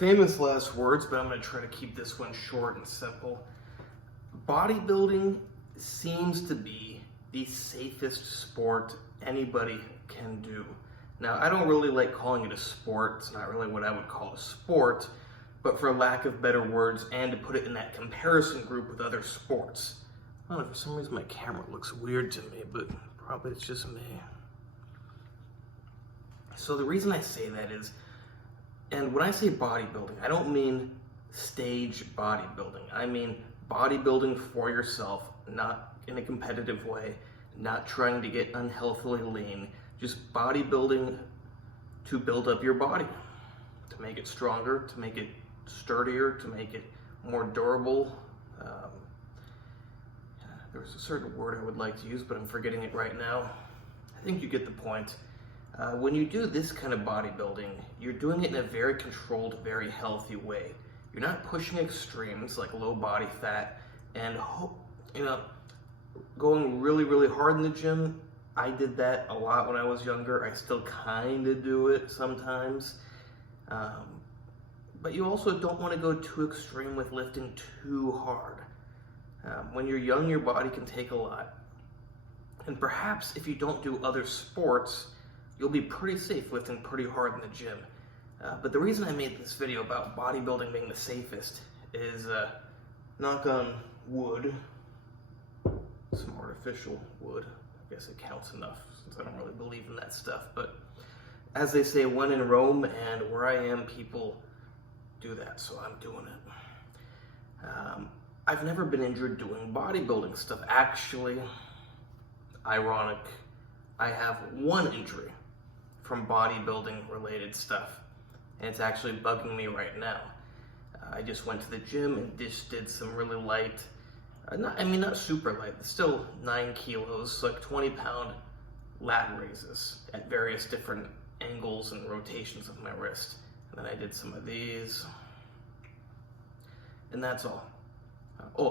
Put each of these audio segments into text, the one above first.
Famous last words, but I'm going to try to keep this one short and simple. Bodybuilding seems to be the safest sport anybody can do. Now, I don't really like calling it a sport. It's not really what I would call a sport, but for lack of better words, and to put it in that comparison group with other sports. I don't know, for some reason my camera looks weird to me, but probably it's just me. So the reason I say that is, and when I say bodybuilding, I don't mean stage bodybuilding. I mean bodybuilding for yourself, not in a competitive way, not trying to get unhealthily lean, just bodybuilding to build up your body, to make it stronger, to make it sturdier, to make it more durable. There was a certain word I would like to use, but I'm forgetting it right now. I think you get the point. When you do this kind of bodybuilding, you're doing it in a very controlled, very healthy way. You're not pushing extremes like low body fat and going really, really hard in the gym. I did that a lot when I was younger. I still kind of do it sometimes. But you also don't want to go too extreme with lifting too hard. When you're young, your body can take a lot. And perhaps if you don't do other sports, you'll be pretty safe lifting pretty hard in the gym. But the reason I made this video about bodybuilding being the safest is, knock on wood, some artificial wood. I guess it counts enough since I don't really believe in that stuff. But as they say, when in Rome, and where I am, people do that, so I'm doing it. I've never been injured doing bodybuilding stuff. Actually, ironic, I have one injury from bodybuilding related stuff, and it's actually bugging me right now. I just went to the gym and just did some really light, not super light, but still 9 kilos, like 20-pound lat raises at various different angles and rotations of my wrist. And then I did some of these, and that's all.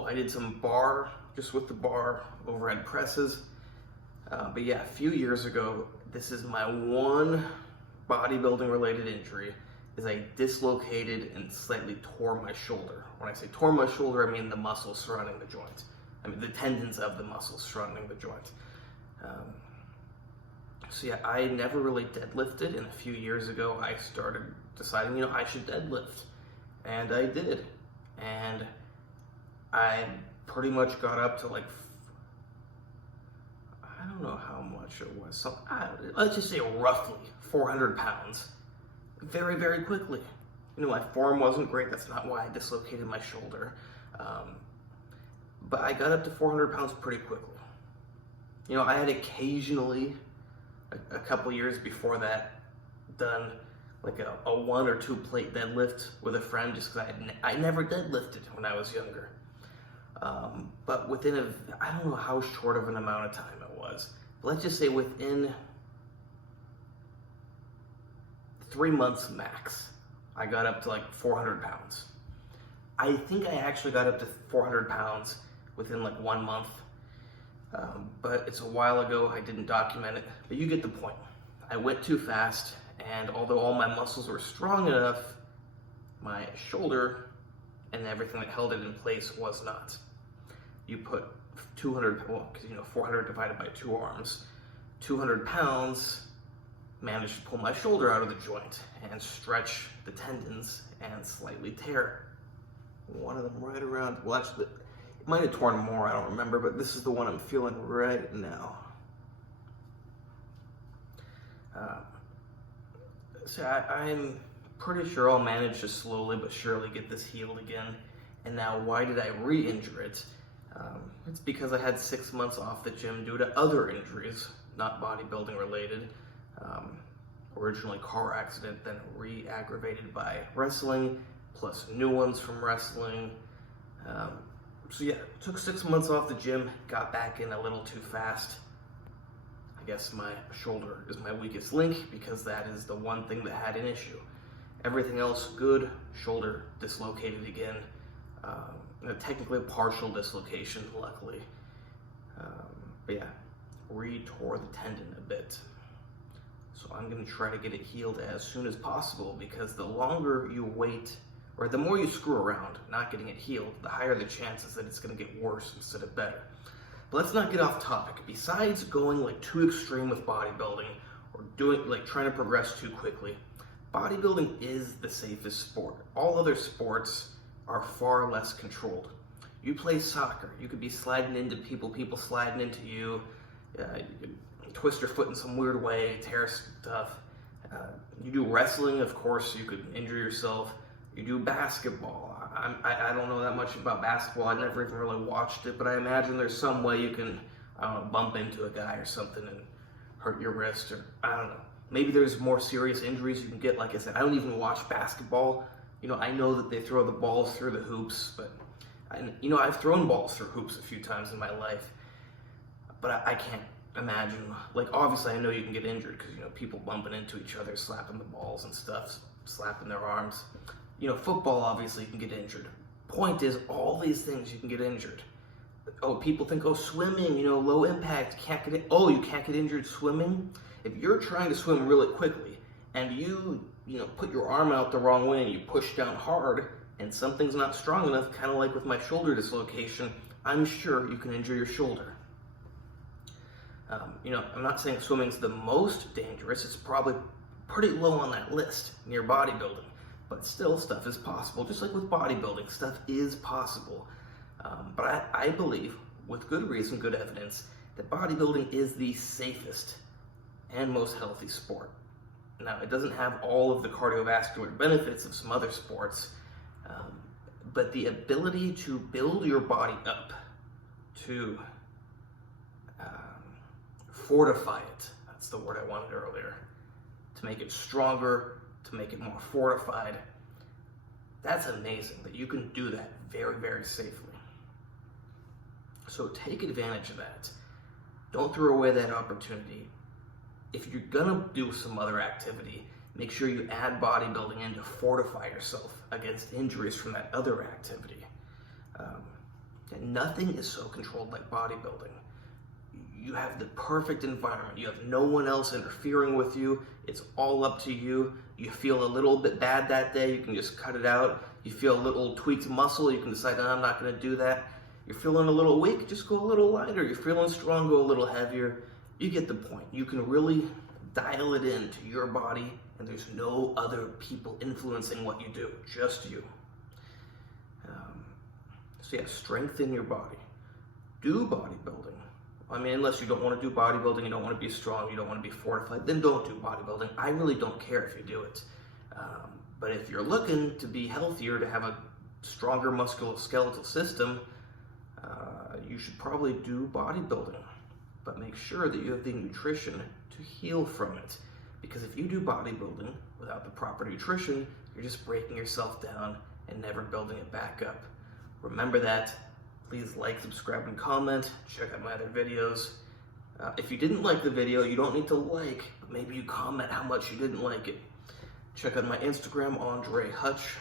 I did some bar, just with the bar, overhead presses. But yeah, a few years ago, this is my one bodybuilding related injury, is I dislocated and slightly tore my shoulder. When I say tore my shoulder, I mean the muscles surrounding the joint. I mean the tendons of the muscles surrounding the joint. So yeah, I never really deadlifted, and a few years ago I started deciding, I should deadlift. And I did. And I pretty much got up to like, I don't know how much it was. So let's just say roughly 400 pounds very, very quickly. My form wasn't great. That's not why I dislocated my shoulder. But I got up to 400 pounds pretty quickly. I had occasionally, a couple years before that, done like a 1 or 2 plate deadlift with a friend, just because I never deadlifted when I was younger. But within I don't know how short of an amount of time it was, but let's just say within 3 months max, I got up to like 400 pounds. I think I actually got up to 400 pounds within like 1 month, but it's a while ago. I didn't document it, but you get the point. I went too fast, and although all my muscles were strong enough, my shoulder and everything that held it in place was not. You put 400 divided by 2 arms, 200 pounds, managed to pull my shoulder out of the joint and stretch the tendons and slightly tear one of them right around. Well, actually, it might have torn more, I don't remember, but this is the one I'm feeling right now. So I'm pretty sure I'll manage to slowly but surely get this healed again. And now, why did I re-injure it? It's because I had 6 months off the gym due to other injuries, not bodybuilding related. Originally car accident, then re-aggravated by wrestling, plus new ones from wrestling. So yeah, took 6 months off the gym, got back in a little too fast. I guess my shoulder is my weakest link, because that is the one thing that had an issue. Everything else good, shoulder dislocated again. Technically a partial dislocation, luckily. But yeah, re-tore the tendon a bit. So I'm going to try to get it healed as soon as possible, because the longer you wait, or the more you screw around not getting it healed, the higher the chances that it's going to get worse instead of better. But let's not get off topic. Besides going like too extreme with bodybuilding, or doing like trying to progress too quickly, bodybuilding is the safest sport. All other sports are far less controlled. You play soccer, you could be sliding into people, people sliding into you. You could twist your foot in some weird way, tear stuff. You do wrestling, of course, you could injure yourself. You do basketball. I don't know that much about basketball. I never even really watched it, but I imagine there's some way you can, I don't know, bump into a guy or something and hurt your wrist, or I don't know. Maybe there's more serious injuries you can get. Like I said, I don't even watch basketball. I know that they throw the balls through the hoops, but I've thrown balls through hoops a few times in my life, but I can't imagine. Like, obviously, I know you can get injured because people bumping into each other, slapping the balls and stuff, slapping their arms. Football, obviously, you can get injured. Point is, all these things you can get injured. Oh, people think, swimming, low impact, you can't get injured swimming. If you're trying to swim really quickly and you put your arm out the wrong way and you push down hard and something's not strong enough, kind of like with my shoulder dislocation, I'm sure you can injure your shoulder. I'm not saying swimming's the most dangerous. It's probably pretty low on that list near bodybuilding, but still, stuff is possible. Just like with bodybuilding, stuff is possible. But I believe, with good reason, good evidence, that bodybuilding is the safest and most healthy sport. Now, it doesn't have all of the cardiovascular benefits of some other sports, but the ability to build your body up, to fortify it, that's the word I wanted earlier, to make it stronger, to make it more fortified, that's amazing that you can do that very, very safely. So take advantage of that. Don't throw away that opportunity. If you're gonna do some other activity, make sure you add bodybuilding in to fortify yourself against injuries from that other activity. And nothing is so controlled like bodybuilding. You have the perfect environment. You have no one else interfering with you. It's all up to you. You feel a little bit bad that day, you can just cut it out. You feel a little tweaked muscle, you can decide, no, I'm not gonna do that. You're feeling a little weak, just go a little lighter. You're feeling strong, go a little heavier. You get the point. You can really dial it into your body, and there's no other people influencing what you do, just you. So yeah, strengthen your body. Do bodybuilding. Unless you don't want to do bodybuilding, you don't want to be strong, you don't want to be fortified, then don't do bodybuilding. I really don't care if you do it. But if you're looking to be healthier, to have a stronger musculoskeletal system, you should probably do bodybuilding. But make sure that you have the nutrition to heal from it. Because if you do bodybuilding without the proper nutrition, you're just breaking yourself down and never building it back up. Remember that. Please like, subscribe, and comment. Check out my other videos. If you didn't like the video, you don't need to like, but maybe you comment how much you didn't like it. Check out my Instagram, AndreyHutch.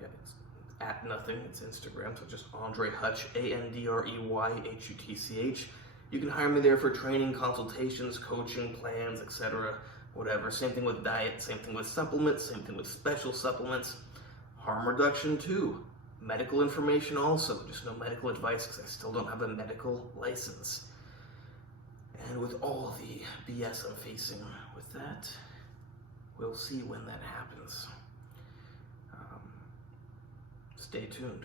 It's at nothing, it's Instagram, so just AndreyHutch, AndreyHutch. You can hire me there for training, consultations, coaching, plans, etc. Whatever. Same thing with diet, same thing with supplements, same thing with special supplements. Harm reduction too. Medical information also, just no medical advice because I still don't have a medical license. And with all the BS I'm facing with that, we'll see when that happens. Stay tuned.